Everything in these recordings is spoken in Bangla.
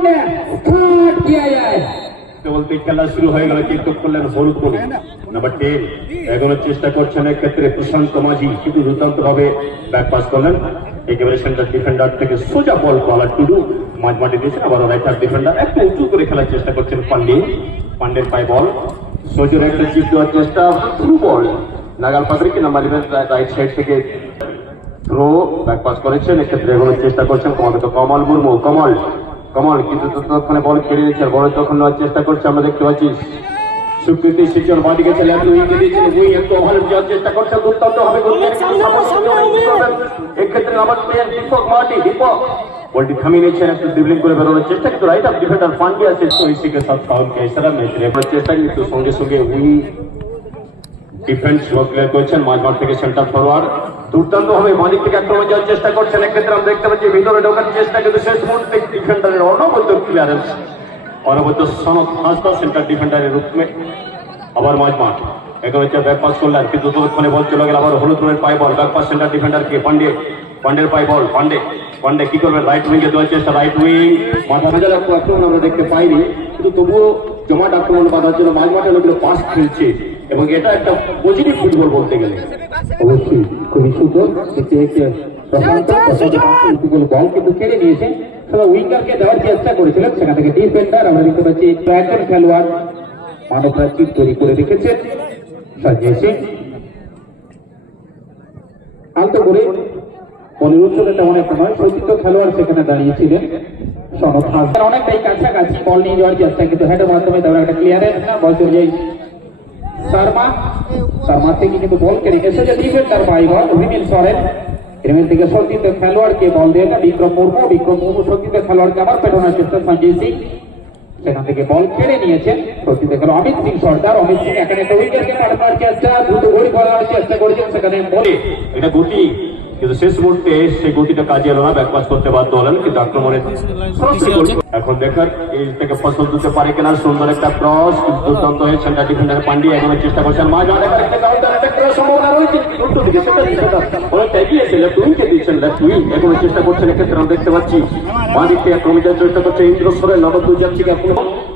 स्टार्ट किया जाए। বলতে খেলা শুরু হয়ে গেল কিন্তু করলেন হলুদ করে নাম্বার 10 এগোনোর চেষ্টা করছেন এক্ষেত্রে প্রশান্ত মাঝি কিন্তু দুর্দান্ত ভাবে ব্যাক পাস করলেন একেবারে সেন্টার ডিফেন্ডার থেকে সোজা বল পালা টুডু মাঝমাঠে দিয়েছেন আবার রাইটার ডিফেন্ডার একটু উঁচু করে খেলার চেষ্টা করছেন পান্ডের পায়ে বল সোজোর একটা চিপ দেওয়ার চেষ্টা থ্রু বল নাগাল পাত্রিকে নাম্বার 11 রাইট সাইড থেকে থ্রো ব্যাক পাস করেছেন এক্ষেত্রে এগোনোর চেষ্টা করছেন কমল মুর্মু কমল কিন্তু ততক্ষণে বল কেড়ে নিয়েছে বল তখন নেওয়ার চেষ্টা করছে আমরা দেখতে পাচ্ছি সুকৃতি শিক্ষণ বাদিকে চলে আসলে উইকে দিয়েছেন উই একটু ওভারে যাওয়ার চেষ্টা করছে দুর্দান্ত হবে এক্ষেত্রে নাম্বার 10 দীপক বলটি থামিয়ে নিচ্ছেন একটু ড্রিবলিং করে বেরোনোর চেষ্টা কিন্তু রাইট অফ ডিফেন্ডার পান্ডে আছে ইसी के साथ फाउल किया इस तरह मैच রেফার চেষ্টা কিন্তু সঙ্গে সঙ্গে উই ডিফেন্স ক্লিয়ার করেছেন মাঝমাঠ থেকে সেন্টার ফরওয়ার্ড দুর্দান্ত ভাবে মালিক থেকে আক্রমণ যাওয়ার চেষ্টা করছেন এক্ষেত্রে আমরা দেখতে পাচ্ছি ভিতরে ঢোকার চেষ্টা কিন্তু শেষ মুহূর্তে ডিফেন্ডারের অনবদ্য ক্লিয়ারেন্স অনবদ্য সনদ হাসদা সেন্টার ডিফেন্ডারের রূপে আবার মাঝমাঠ এখন হচ্ছে ব্যাক পাস করলেন কিন্তু ততক্ষণে বল চলে গেল আবার হলুদ রঙের পায়ে বল ব্যাক পাস সেন্টার ডিফেন্ডারকে পান্ডের পায়ে বল পান্ডে কি করবেন রাইট উইং এ দেওয়ার চেষ্টা রাইট উইং মাথা ভেজা আক্রমণ আমরা দেখতে পাইনি কিন্তু তবুও জমাট আক্রমণ বাঁধার জন্য মাঝমাঠে লোকগুলো পাস খেলছে এবং এটা একটা পজিটিভ ফুটবল বলতে গেলে অবশ্যই খুবই সুন্দর বল কিন্তু কেড়ে নিয়েছেন সবাই উইঙ্গারকে দেওয়ার চেষ্টা করেছিলেন সেখান থেকে ডিফেন্ডার আমরা দেখতে পাচ্ছি একজন খেলোয়াড় মানব প্রাচীর তৈরি করে রেখেছেন সঞ্জয় সিং আলতো করে বলের উচ্চতা অনেক নয় সতীর্থ খেলোয়াড় সেখানে দাঁড়িয়েছিলেন সনদ হাসদার অনেকটাই কাছাকাছি বল নিয়ে যাওয়ার চেষ্টা কিন্তু হেডের মাধ্যমে দেওয়ার একটা ক্লিয়ারেন্স না বল চলে যায় শর্মা থেকে কিন্তু বল কেড়ে এসেছে ডিফেন্ডার বাই বল অভিনীল সরেন ক্রিমিল থেকে সতীর্থ খেলোয়াড়কে বল দিয়ে বিক্রম মুর্মু সতীর্থ খেলোয়াড়কে আবার পেটানোর চেষ্টা সঞ্জয় সিং সেখান থেকে বল কেড়ে নিয়েছেন সতীর্থ খেলোয়াড় অমিত সিং সর্দার এখানে একটা উইকেটকে পাঠানোর চেষ্টা দ্রুত গড়ি করার চেষ্টা করেছেন সেখানে বলে এটা গতি কিন্তু শেষ মুহূর্তে সেই গতিটা কাজে এলো না ব্যাকপাস করতে বাধ্য হলেন কিন্তু আক্রমণে এখন দেখার এই থেকে ফসল তুলতে পারে কিনা সুন্দর একটা ক্রস কিন্তু দুর্দান্ত হয়ে সেন্টার ডিফেন্ডার পান্ডিয়া এগোনোর চেষ্টা করছেন মাঝমাঠে সম্ভাবনা রয়েছে উল্টো দিকে অনেকটা এগিয়েছে লেফট উইংকে দিচ্ছেন লেফট উইং এগোনোর চেষ্টা করছেন এক্ষেত্রে আমরা দেখতে পাচ্ছি বাঁ দিক থেকে আক্রমণ যাওয়ার চেষ্টা করছে ইন্দ্র সরেন নবদ্বীপ যাচ্ছে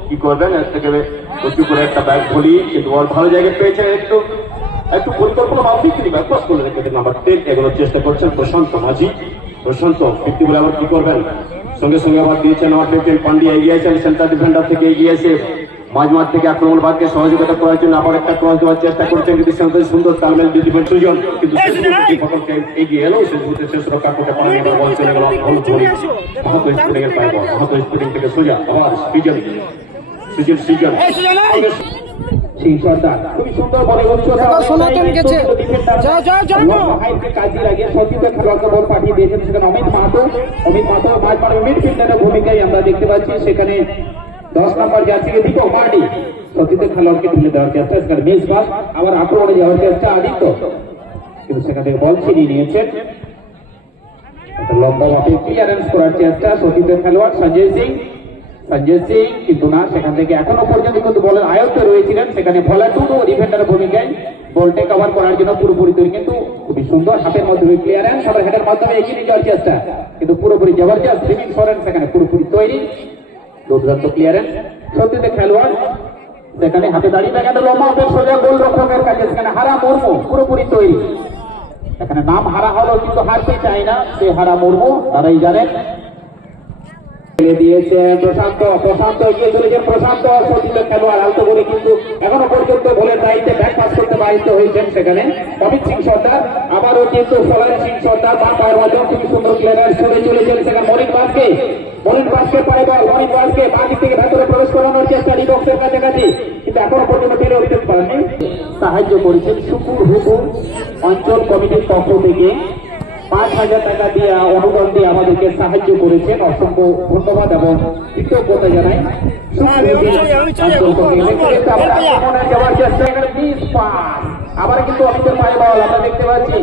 কি করবেন এর থেকে উঁচু করে একটা ব্যাগ ভলি কিন্তু বল ভালো জায়গায় পেয়েছেন একটু পরিকল্পনা মাফিক তিনি ব্যাকপাস করলেন নাম্বার 10 এগোনোর চেষ্টা করছেন প্রশান্ত মাঝি ফিফটি বলে আবার কি করবেন সঙ্গে সঙ্গে আবার দিয়েছেন আমার ক্যাপ্টেন পান্ডিয়া এগিয়েছেন সেন্টার ডিফেন্ডার থেকে এগিয়েছে মাঝমাঠ থেকে আক্রমণ ভাগকে সহযোগিতা করার জন্য আবার একটা ক্রস দেওয়ার চেষ্টা করছেন কিন্তু সুন্দর তালমেল ডিফেন্স সুজন কিন্তু এগিয়ে এলো শেষ রক্ষা করতে পারেনি আবার বল চলে গেল বল ধরে আহত স্পিডিং এর পায়ে বল আহত স্পিডিং থেকে সোজা আবার সিজন সিং সর্দার খুবই সুন্দর বলে কাজে লাগিয়ে সতীর্থ খেলোয়াড়কে বল পাঠিয়ে দিয়েছেন সেখানে অমিত মাহাতো মাঝমাঠের মিডফিল্ডারের ভূমিকায় আমরা দেখতে পাচ্ছি সেখানে 10 নম্বর জার্সিকে দীপক মার্ডি সতীর্থ খেলোয়াড়কে ঢেলে দেওয়ার চেষ্টা সেখানে বেশ বাস আবার আক্রমণে যাওয়ার চেষ্টা আদিত্য কিন্তু সেখান থেকে বল ছিনিয়ে নিয়েছেন একটা লম্বা মাপে ক্লিয়ারেন্স করার চেষ্টা সতীর্থ খেলোয়াড় সঞ্জয় সিং কিন্তু না সেখান থেকে এখনো পর্যন্ত কিন্তু বলের আয়ত্তে রয়েছিলেন সেখানে ভলাটুডু ডিফেন্ডারের ভূমিকায় বলটা কভার করার জন্য পুরোপুরি তৈরি কিন্তু খুবই সুন্দর হাতের মাধ্যমে ক্লিয়ারেন্স আবার হেডের মাধ্যমে এগিয়ে নিয়ে যাওয়ার চেষ্টা কিন্তু পুরোপুরি জবরদস্ত স্ট্রিমিং করেন সেখানে পুরোপুরি তৈরি দুর্দান্ত ক্লিয়ারেন্স সত্যিতে খেলোয়াড় সেখানে হাতে দাঁড়িয়ে দেখা গেল লম্বা সোজা গোল রক্ষকের কাছে সেখানে হারা মুর্মু পুরোপুরি তৈরি এখানে নাম হারা হলো কিন্তু হারতে চায় না সে হারা মুর্মু তারাই জানেন দিয়েছেন প্রশান্ত এগিয়ে চলেছেন প্রশান্ত সতীর্থ খেলোয়াড় আলতো করে কিন্তু এখনো পর্যন্ত বলের দায়িত্বে ব্যাক পাস করতে বাধ্য হয়েছেন সেখানে অমিত সিং সর্দার আবারও কিন্তু সোলার সিং সর্দার বা পায়ের মাধ্যমে খুবই সুন্দর ক্লিয়ারেন্স চলে চলেছেন সেখানে মনিক বাসকে পায়ে বল মনিক বাসকে বাঁ দিক থেকে ভেতরে প্রবেশ করানোর চেষ্টা ডিবক্সের কাছাকাছি কিন্তু এখনো পর্যন্ত বেরো উঠতে পারেননি সাহায্য করেছেন শুকুর হুকুম অঞ্চল কমিটির পক্ষ থেকে 5,000 টাকা দিয়ে অনুদান দিয়ে আমাদেরকে সাহায্য করেছেন অসংখ্য ধন্যবাদ এবং কৃতজ্ঞতা জানাই আবার কিন্তু অমিতের পায়ে বল আমরা দেখতে পাচ্ছি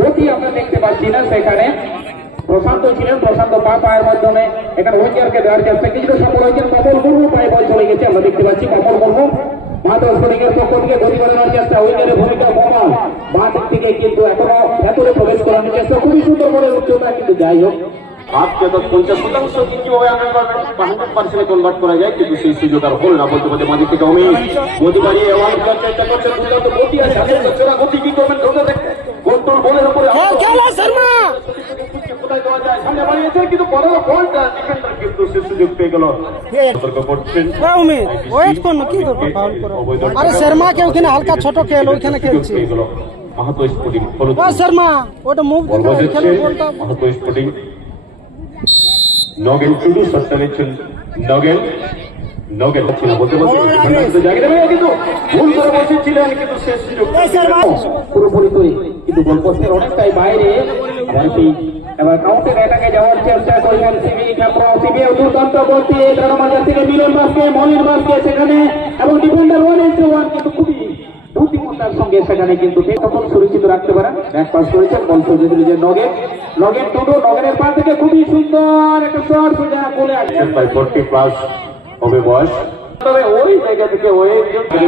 গতি আমরা দেখতে পাচ্ছি না সেখানে প্রশান্ত ছিলেন প্রশান্ত পায়ের মাধ্যমে এখানে উইঙ্গারকে দেওয়ার চেষ্টা কিছুটা সফল হয়েছেন কমল মুর্মু পায়ে বল চলে গেছে আমরা দেখতে পাচ্ছি কমল মুর্মু মাধব স্পোর্টিংয়ের পক্ষ থেকে গতি বাড়ানোর চেষ্টা উইঙ্গারের ভূমিকা কমল বাঁ দিক থেকে কিন্তু এখনো ভেতরে প্রবেশ করানোর চেষ্টা খুবই সুন্দর বলে উচ্চতা কিন্তু যাই হোক হাফ যত 50% কিভাবে 100% কনভার্ট করা যায়, কিন্তু সেই সুযোগ আর হল না। বলতে বলতে মাঝে থেকে অমিত গতি বাড়িয়ে ওয়ান করার চেষ্টা করছে। দুর্দান্ত গতি আছে, সেরা গতি কি করবেন কন্ট্রোল বলের উপরে কোথায় দেওয়া যায়, সামনে বাড়িয়েছে কিন্তু বড় বলটা ডিফেন্ডার কিন্তু সে সুযোগ পেয়ে গেল। সতর্ক করছেন ওয়েট করুন, কি দরকার ফাউল করা? আরে শর্মা কে ওখানে হালকা ছোট খেল, ওখানে খেলছে। মাহাতো স্পোর্টিং হলুদ ও শর্মা ওটা মুভ বল করে বাজাচ্ছে খেলে বলটা। মাহাতো স্পোর্টিং। নগেন টুডু সট্টা নিচ্ছেন। নগেন হচ্ছে না বলতে বলতে কিন্তু জায়গা দেবে, কিন্তু ভুল করে বসেছিলেন, কিন্তু শেষ সুযোগ পুরোপুরি তৈরি, কিন্তু গোলপোস্টের অনেকটাই বাইরে। এবার কাউন্টার অ্যাটাকে যাওয়ার চেষ্টা করলেন সিবি ক্যাপ্রো। সিবিও দুর্দান্ত বলছে দ্রামাজার থেকে মিলন বাসকে, মনির বাসকে সেখানে, এবং ডিফেন্ডার 1-1 কিন্তু খুবই বুদ্ধিমত্তার সঙ্গে সেখানে কিন্তু তখন সুরক্ষিত রাখতে পারেন। ব্যাক পাস করেছেন, বল সোজা দিল যে নগেন টুডু, নগেনের পা থেকে খুবই সুন্দর একটা শট সোজা গোলে আসছে। বাই 40+ হবে বয়স, তবে ওই জায়গা থেকে ওই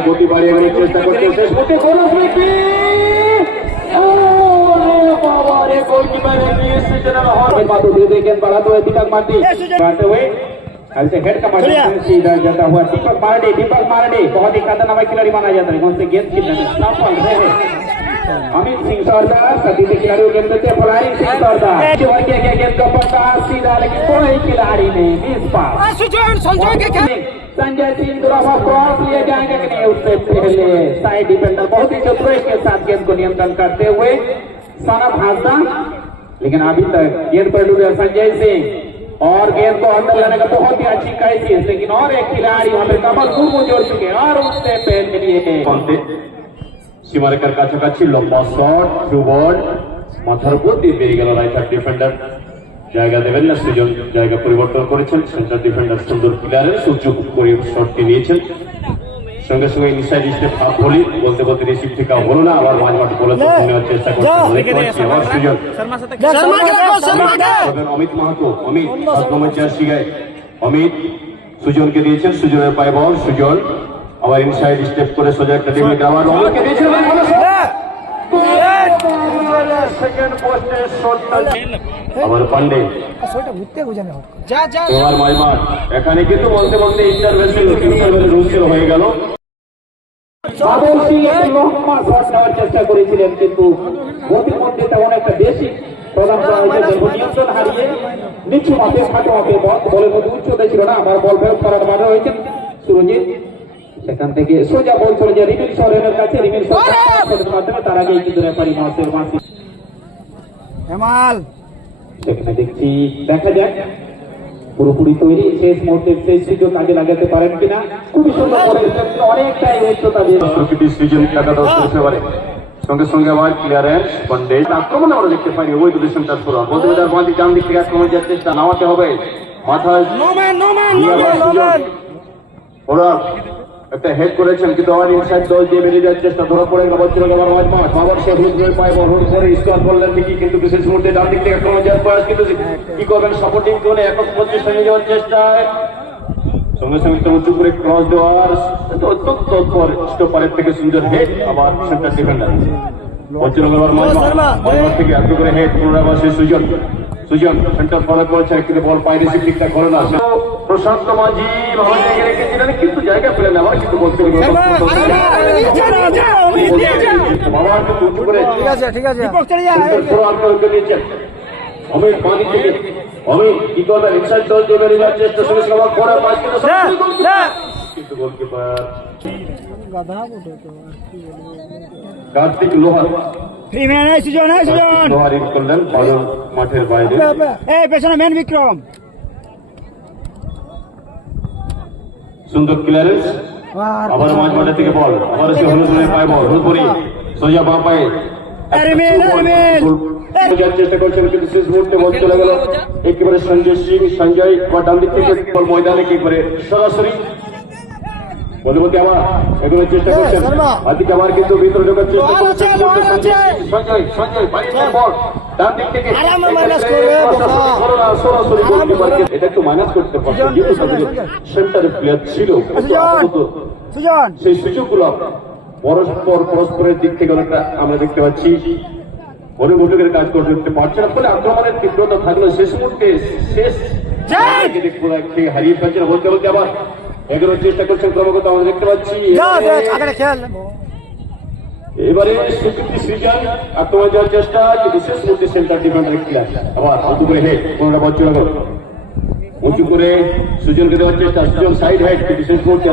গতি বাড়িয়ে চেষ্টা করছে। শেষ মুহূর্তে গোল আসবে কি? বাবা রে, গোলকিপার এগিয়ে এসেছে জেনারেল হল। बातों दे देंगे बड़ा तो दीपक मार्टी बढ़ते हुए ऐसे हेड का मार्टी सीधा जाता हुआ दीपक मार्टी बहुत ही खतरनाक खिलाड़ी माना जाता है। कौन से गेंद खेलने में सफल रहे अमित सिंह सरदार, सभी के खिलाड़ियों के अंदर से फुलारी सिंह सरदार जीवन के गेंद का पक्का सीधा, लेकिन कोई खिलाड़ी ने मिस पास। संजय सिंह दुरावा क्रॉस लिए जाएंगे कि नहीं, उससे पहले साइड डिफेंडर बहुत ही चतुराई के साथ गेंद को नियंत्रण करते हुए सनम हासदा, लेकिन अभी तक गेंद पर डूबे संजय सिंह, और गेंद को अंदर लाने का बहुत ही अच्छी कैसी, लेकिन और एक खिलाड़ी वहां पे कमल मुर्मू जोड़ चुके हैं, और उससे पहले लिए সীমারেখার কাছাকাছি লম্বা শট, থ্রু বল মাথার উপর দিয়ে বেরিয়ে গেল রাইট হ্যান্ড ডিফেন্ডার। জায়গা দেবেন না, সুজন জায়গা পরিবর্তন করেছেন। সেন্টার ডিফেন্ডার সুন্দর ক্লিয়ারেন্স সুযোগ করে শটটি নিয়েছেন। সঙ্গে সঙ্গে ইনসাইড স্টেপ আপ বলি বলতে বলতে রিসিভ থেকে হলো না, আবার মাঝমাঠে বলে নেওয়ার চেষ্টা করছেন। আবার সুজন অমিত মাহাতো, অমিত 7 নম্বর জার্সি গায়ে অমিত সুজনকে দিয়েছেন। সুজনের পায়ে বল, সুজন আবার ইনসাইড স্টেপ করে সোজা একটা টেবিল আবার অমিতকে দিয়েছেন। সেকেন্ড পোস্টে শটটা আবার পান্ডে এবার মাইমার। এখানে কিন্তু বলতে বলতে ইন্টারভেনশন হয়ে গেল। বাদল সিং একটি লম্বা শট নেওয়ার চেষ্টা করেছিলেন, কিন্তু গতির মধ্যে তেমন একটা বেশি প্রদান করা হয়েছে, নিয়ন্ত্রণ হারিয়ে নিচু মাপে খাটো মাপে বলের মধ্যে উচ্চতা ছিল না, আমার বল ফেরত করার বাধা হয়েছেন সুরজিৎ। সেখান থেকে সোজা বল চলে যায় রিমিল সরেনের কাছে, রিমিল সরেনের মাধ্যমে তার আগেই কিন্তু রেফারি মাসের মাসি সেখানে দেখছি। দেখা যাক পুরোপুরি তৈরি, শেষ মুহূর্তে সেই সুযোগ কাজে লাগাতে পারেন কিনা। খুবই সুন্দর করে অনেকটাই উচ্চতা দিয়ে প্রকৃতির সৃজন একাদশ করতে পারে। সঙ্গে সঙ্গে আবার ক্লিয়ারেন্স পান্ডে আক্রমণ আমরা দেখতে পাইনি, ওই ডিভিশন চাষ করা বলতে বলতে বাঁ দিক ডান দিক থেকে আক্রমণ যাওয়ার চেষ্টা নামাতে হবে মাথায়। ওরা একটা হেড করেছেন, কিন্তু আবার ইনসাইড দল দিয়ে বেরিয়ে যাওয়ার চেষ্টা, ধরা পড়ে গেল বলছিল আবার মাঠ আবার সে হুড হয়ে পায় হুড করে স্কোর করলেন ঠিকই, কিন্তু বিশেষ মুহূর্তে ডান দিক থেকে আক্রমণ যাওয়ার প্রয়াস, কিন্তু কি করবেন সাপোর্টিং করে 21 নিয়ে যাওয়ার চেষ্টায় সঙ্গে সঙ্গে একটা উঁচু করে ক্রস দেওয়ার অত্যন্ত তৎপর স্টপারের থেকে সুন্দর হেড, আবার সেন্টার ডিফেন্ডার থেকে আগ্রহ করে হেড পুনরাবাসে সুজন সেন্টার ফলো করেছে, কিন্তু বল পায় রিসিভ ঠিকঠাক করে না। প্রশান্ত মাঝি ভালো জায়গায় রেখেছিলেন, কিন্তু জায়গা পেলেন না, আবার কিন্তু বলতে বাবার কিন্তু উঁচু করে নিয়েছেন অমিত পানি থেকে। অমিত কি করবেন, ইনসাইড দল দিয়ে বেরিয়ে যাওয়ার চেষ্টা, সঙ্গে সঙ্গে করা পাস, কিন্তু গোলকিপার কার্তিক লোহার করলেন বাদল মাঠের বাইরে। পেছনে মেন বিক্রম সুন্দর ক্লিয়ারেন্স, আবার মাঝ মাঠে থেকে বল, আবার সে হলুদ পায় বল, হলুদ পরি সোজা বাঁ পায়ে চেষ্টা করছেন, কিন্তু শেষ মুহূর্তে বল চলে গেল একেবারে সঞ্জয় বা ডান দিক থেকে বল ময়দানে কি করে সরাসরি বলে বলতে আবার এগুলো চেষ্টা করছেন। আজকে আবার কিন্তু ভিতরে ঢোকার চেষ্টা করছেন সঞ্জয় বল ডান দিক থেকে সরাসরি এটা একটু মাইনাস করতে পারছেন, যেহেতু সেন্টারে প্লেয়ার ছিল সেই সুযোগগুলো পরস্পরের দিক থেকে অনেকটা আমরা দেখতে পাচ্ছি। অনুমোদকের কাজ করতে পারছে না, ফলে আক্রমণের তীব্রতা থাকলেও শেষ মুহূর্তে শেষ হারিয়ে ফেলছে না বলতে বলতে আবার এগোনোর চেষ্টা করছেন ক্রমাগত আমরা দেখতে পাচ্ছি। এবারে স্বীকৃতি সৃজন আক্রমণ যাওয়ার চেষ্টা, কিন্তু শেষ মুহূর্তে সেন্টার ডিফেন্ডার ক্লিয়ার। আবার উঁচু করে হেড কোনটা বচ্চন উঁচু করে সুজনকে দেওয়ার চেষ্টা, সুজন সাইড হেড, কিন্তু শেষ মুহূর্তে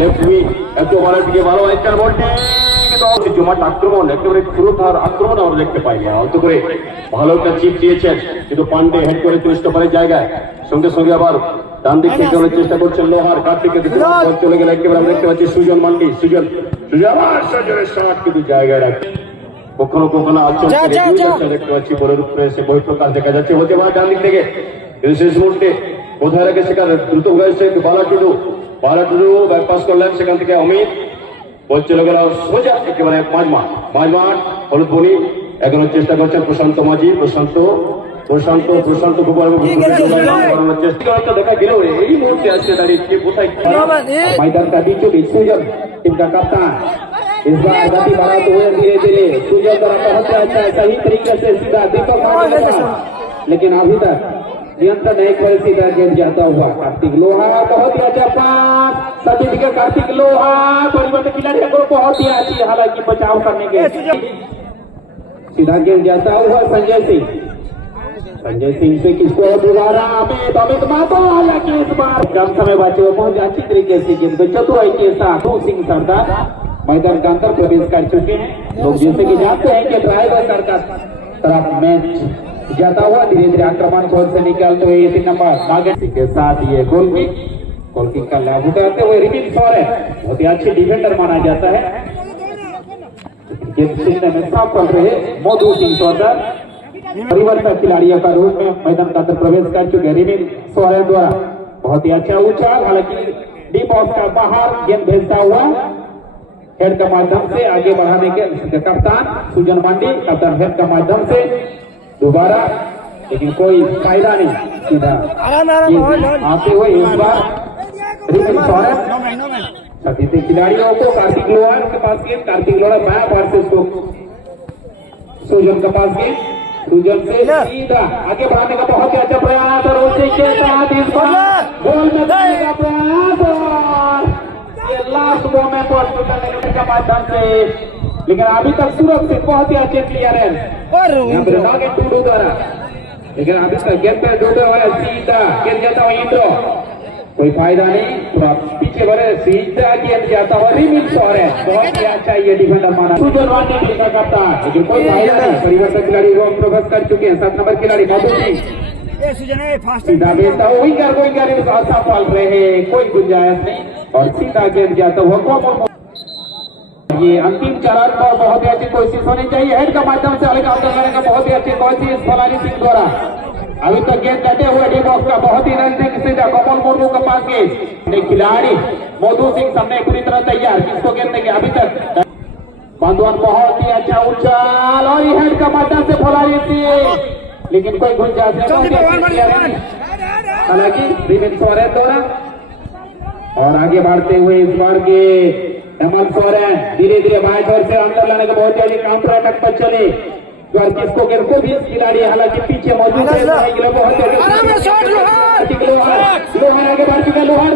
লেফট উইং একটু বলার দিকে ভালো একটা বলটি জমাট আক্রমণ একেবারে পুরোধার আক্রমণ আমরা দেখতে পাই। অল্প করে ভালো একটা চিপ দিয়েছেন, কিন্তু পান্ডে হেড করে তুষ্ট করে জায়গায়, সঙ্গে সঙ্গে আবার ডান দিক থেকে যাওয়ার চেষ্টা করছেন লোহার কার্তিকে চলে গেলে একেবারে আমরা দেখতে পাচ্ছি সুজন মান্ডি, সুজন আবার সুজনের শট, কিন্তু জায়গায় রাখছে কখনো কখনো আচরণ দেখতে পাচ্ছি বলের উপরে এসে বহিঃপ্রকাশ দেখা যাচ্ছে হতে পারে ডান দিক থেকে, কিন্তু শেষ মুহূর্তে কোথায় রেখে সেখানে দ্রুত হয়েছে বালাটুডু ব্যাকপাস করলেন, সেখান থেকে অমিত বল চলে গেল সোজা একেবারে মাঝমাঠ হলুদ বনি এগোনোর চেষ্টা করছেন প্রশান্ত মাঝি, প্রশান্ত চেষ্টা দেখা গেল এই মুহূর্তে আছে দাঁড়িয়ে কোথায় मैदान का बीचों बीच सुजन टीम का कप्तान इस बार गति बढ़ाते हुए धीरे धीरे सुजन का बहुत अच्छा सही तरीके से सीधा दीपक लेकिन अभी तक नियंत्रण एक बार सीधा गेंद जाता हुआ कार्तिक लोहा बहुत ही अच्छा पास सभी जगह कार्तिक लोहा परिवर्तन खिलाड़ी को बहुत ही अच्छी हालांकि बचाव करने के सीधा गेंद जाता हुआ संजय सिंह से किसको दोबारा अमित मातो, हालांकि इस बार कम समय बचे हुए बहुत अच्छी तरीके से गेंद चतुराई के साथ सिंह सरदार मैदान के अंदर प्रवेश कर चुके हैं। लोग जैसे कि जानते हैं कि ड्राइवर का तरफ मैच जाता हुआ धीरे धीरे आक्रमण गोल से निकालते हुए 3 नंबर मार्गेट के साथ ये गोल किक का लाभ उठाते हुए रिमिन सोरेन बहुत ही अच्छे डिफेंडर माना जाता है। गेंद में साफ कर रहे मधु सिंह सरदार परिवर्तन खिलाड़ियों का रूप में मैदान का अंदर प्रवेश कर चुके रिमिन सोरेन द्वारा बहुत ही अच्छा उछाल, हालांकि डीप ऑफ का बाहर गेंद भेजता हुआ हेड के माध्यम से आगे बढ़ाने के कप्तान सुजन मांडी, कप्तान हेड के माध्यम से दोबारा, लेकिन कोई फायदा नहीं, सीधा आते हुए इस बार रिमिन सोरेन सतीश खिलाड़ियों को कार्तिक लोहार के पास गेंद, कार्तिक लोहार बाया पार से सुजन के पास गेंद, सुजन से सीधा आगे बढ़ाने का बहुत ही अच्छा प्रयास और उसी के साथ इस बार गोल में देने का प्रयास और ये लास्ट मोमेंट पर सुजन के माध्यम से, लेकिन अभी तक सुरक्षित बहुत ही अच्छे क्लियरेंस टूडू द्वारा, लेकिन अभी तक गेंद पे डूबे हुए सीधा गेंद जाता हुआ इंद्रो, कोई फायदा नहीं, थोड़ा पीछे बढ़े सीधा गेंद जाता हुआ रिमिन सोरेन बहुत ही अच्छा ये डिफेंडर माना सुजन वानी का कप्तान, लेकिन कोई फायदा नहीं, परिवर्तन खिलाड़ी रोक प्रवेश कर चुके हैं 7 नंबर खिलाड़ी मधु सिंह सीधा भेजता हुआ विंगर असफल रहे, कोई गुंजाइश नहीं और सीधा गेंद जाता हुआ ये अंतिम चरण पर बहुत ही अच्छी कोशिश होनी चाहिए, हेड के माध्यम से अलग करने का बहुत ही अच्छी कोशिश फलानी सिंह द्वारा, अभी तक गेंद कटे हुए डी बॉक्स का बहुत ही नजदीक सीधा कमल मुर्मू के पास गेंद, खिलाड़ी मधु सिंह सामने पूरी तरह तैयार, किसको गेंद देंगे अभी तक बंधुआन बहुत ही अच्छा उछाल और हेड का माध्यम से फलानी सिंह, लेकिन कोई गुंजाइश नहीं, हालांकि रिमिन सोरेन द्वारा और आगे बढ़ते हुए इस बार के हेमंत सोरेन धीरे धीरे बाएं ओर से अंदर लाने का बहुत ही काउंटर अटैक पर चले, किसको गेंद को भी खिलाड़ी हालांकि पीछे मौजूद है बहुत लोहार आगे बढ़ चुका, लोहार